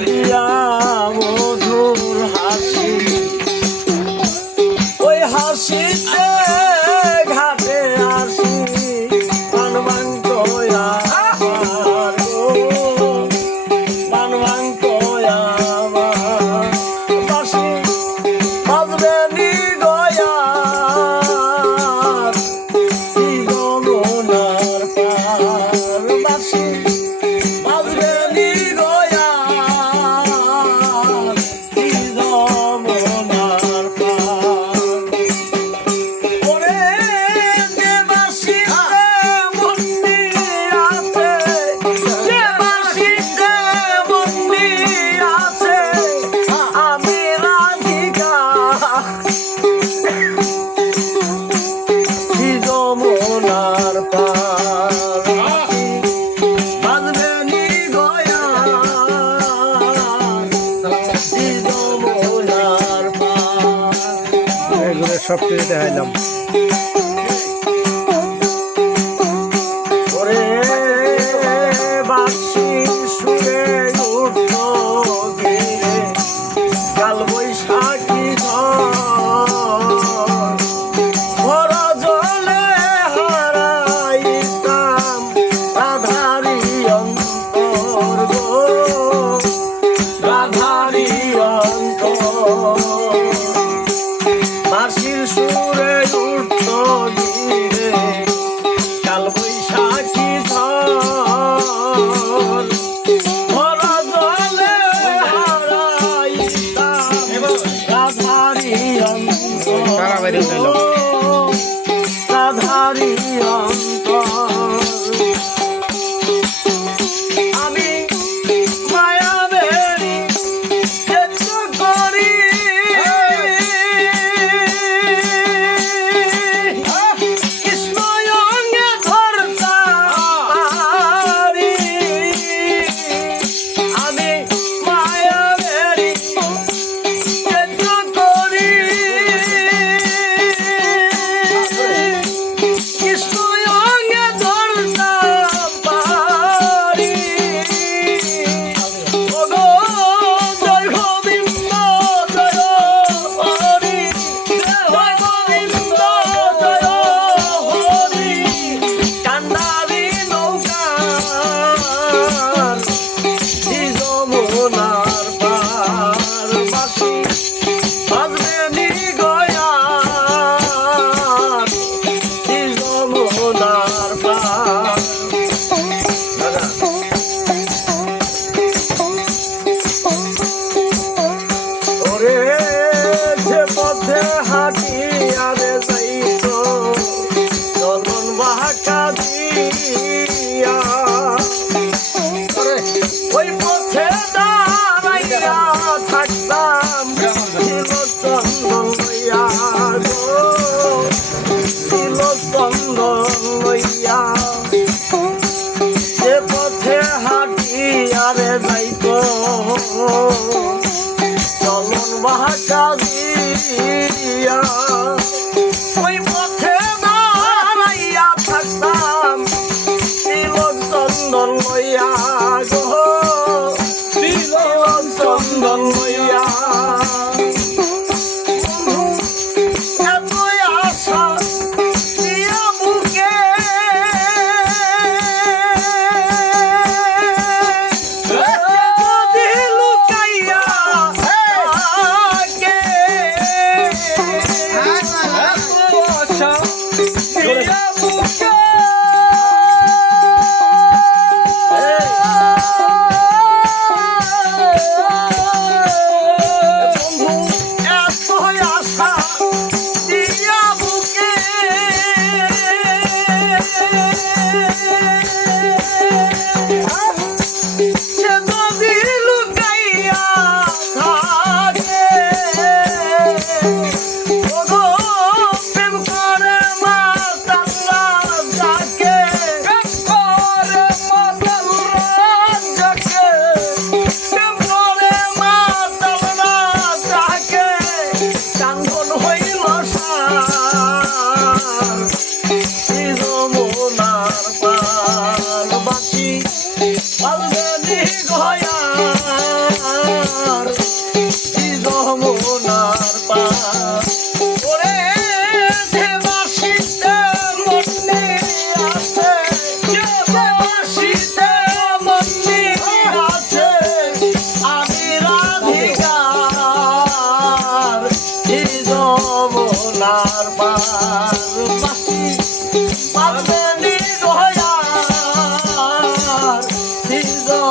দিয়া মধুর হাসি ওই হাসিতে ঘাটে আসি বানবাঙ্ক আমার বানবাঙ্ক আমার বাসি বাজবে নি গয়া জীবনার পার বাসি বাজবে নি গয়া জীবনার পার ওরে যে বাসিতে বন্দি আছে যে বাসিতে বন্দি আছে আমি রাধিকা যমুনার পার বাজবে নি গয়া যমুনার পার এগুলো সব কিছু দেখাইলাম। ওরে বাঁশি সুরে উঠল ধীরে কাল বৈশাখী ঝড় জলে হারাইতাম রাধারি অন্তর গো রাধারি অন্তর বাঁশির সুরে উঠল ধীরে কাল বৈশাখী ঝড় জলে হারাইতাম রাধারি অন্তর রাধারি অন্তর আমি মায়াবেরি চেষ্টা করি কৃষ্ণয়ঙ্গে ধরতারি আমি মায়াবেরি চেষ্টা করি কৃষ্ণয়ঙ্গে ধরতাম পারি ওগো জয় গোবিন্দ জয় হরি জয় গোবিন্দ জয় হরি কান্দারি নৌকার যমুনার পার বাসি বাজবে নি গয়া যমুনার পার ওরে যে পথে হাঁটি আরে যাইতো চলন বাঁকা দিয়া ওই পথে দাঁড়াইয়া থাকতাম ছিল চন্দন লইয়া গো ছিল চন্দন লইয়া যে পথে হাঁটি আরে যাইতো চলন বাঁকা দিয়া ওই পথে দাঁড়াইয়া থাকতাম তিলক চন্দন লইয়া গো তিলক চন্দন লইয়া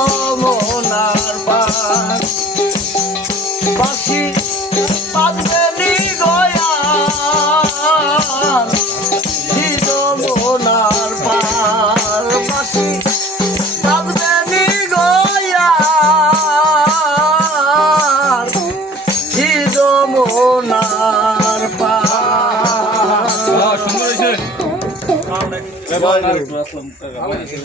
যমুনার পার বাঁশি বাজবে নি গয়াল যমুনার পার বাঁশি বাজবে নি গয়াল যমুনার পার সুন্দর হয়েছে।